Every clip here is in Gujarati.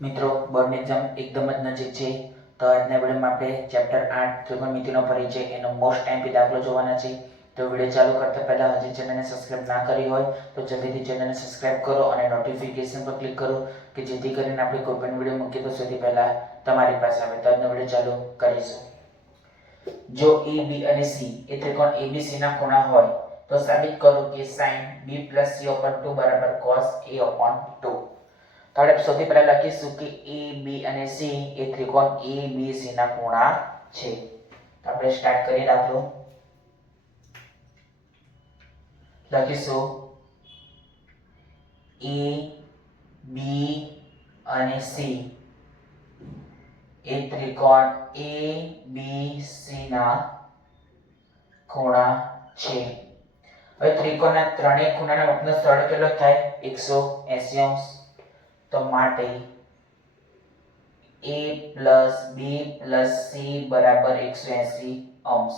મિત્રો બોર્ડ એક્ઝામ એકદમ જ નજીક છે તો આજના વિડીયોમાં આપણે ચેપ્ટર 8 ત્રિકોણમિતિનો પરિચય એનો મોસ્ટ એમપી દાખલો જોવાના છે તો વિડીયો ચાલુ કરતા પહેલા હજી ચેનલને સબસ્ક્રાઇબ ના કરી હોય તો જલ્દીથી ચેનલને સબસ્ક્રાઇબ કરો અને નોટિફિકેશન પર ક્લિક કરો કે જેથી કરીને આપણે કોઈ પણ વિડીયો મૂકીએ તો સૌથી પહેલા તમારી પાસે આવે. તો આજનો વિડીયો ચાલુ કરીશું. જો AB અને C એ ત્રિકોણ ABC ના ખૂણા હોય તો સાબિત કરો કે sin B + C/2 = cos A/2. તો આપણે સૌથી પહેલા લખીશું કે A, B અને C એ ત્રિકોણ ABC ના ખૂણા છે. તો આપણે સ્ટાર્ટ કરીએ દાખલો. લખીશું A, B અને C એ ત્રિકોણ ABC ના ખૂણા છે. હવે ત્રિકોણના ત્રણેય ખૂણાના માપનો સરળ કેટલો થાય? 180°. તો માટે A + B + C = 180°.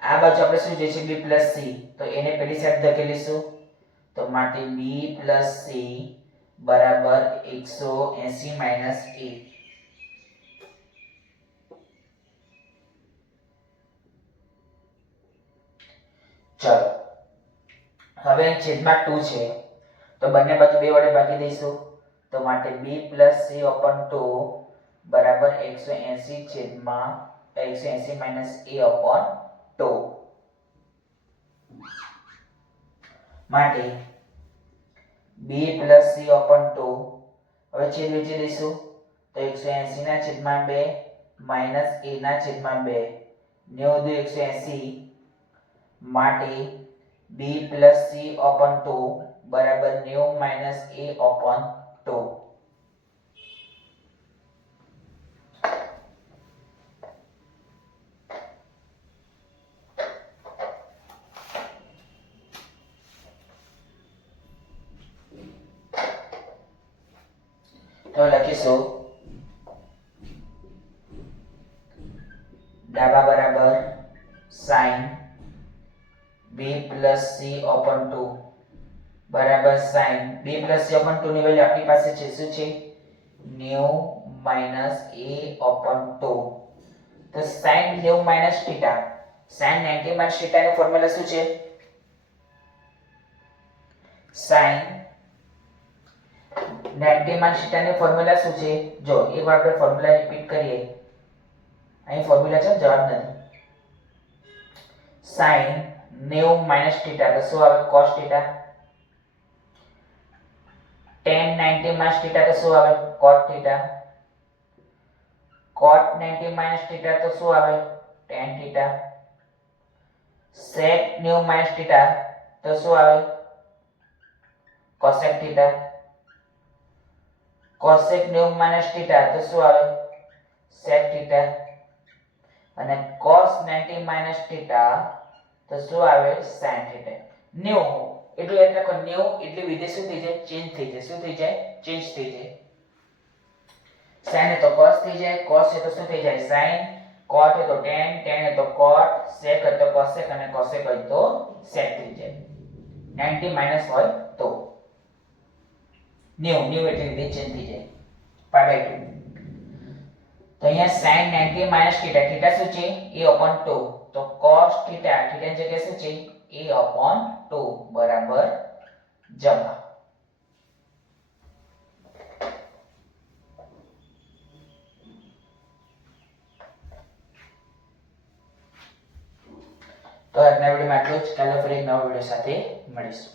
આ બાજુ આપણે શું જોઈએ છે? B + C, તો એને પેલી સાઈડ ધકેલીશું તો માટે B + C = 180 - A. ચલો હવે છેદમાં 2 છે તો બંને બાજુ 2 વડે ભાગી દઈશું તો માટે B + C/2 = 180 - A/2 માટે B + C/2 હવે છેદ વેચી દઈશું તો 180/2 - A/2 90 * 180 માટે B + C/2 = 90 - A/2. તો લખીશું ડાબા બરાબર sin B + C/2 બરાબર sin B + C/2 ની વેલ્યુ આપણી પાસે છે શું છે? 90 - A/2. તો sin 90 - θ, sin 90 - θ ની ફોર્મ્યુલા શું છે? sin 90 - θ ની ફોર્મ્યુલા શું છે? જો એકવાર આપણે ફોર્મ્યુલા રિપીટ કરીએ. અહીં ફોર્મ્યુલા છે, જવાબ નથી. sin 90 - θ તો શું આવે? cos θ. tan 90 - θ તો શું આવે? cot θ. cot 90 - θ તો શું આવે? tan θ. sec 90 - θ તો શું આવે? cosec θ. cosec 90 - θ તો શું આવે? sec θ. અને cos 90 - θ તો શું આવે? sin θ. 90 એટલે યાદ રાખો 90 એટલે વિધેય શું થઈ જાય? ચેન્જ થઈ જાય. શું થઈ જાય? ચેન્જ થઈ જાય. sin એ તો cos થઈ જાય, cos એ તો શું થઈ જાય? sin, cot એ તો tan, tan એ તો cot, sec એ તો cosec અને cosec એ તો sec થઈ જાય. 90 માઈનસ હોય તો 90 એટલે વિધેય ચેન્જ થઈ જાય. pi/2. તો અહીંયા sin 90 - θ, θ શું છે? A/2. તો cos θ, θ ની જગ્યાએ શું છે? A/2 બરાબર જમા. તો આજના વિડીયોમાં આટલું જ. કાલે ફરી એક નવા વિડીયો સાથે મળીશું.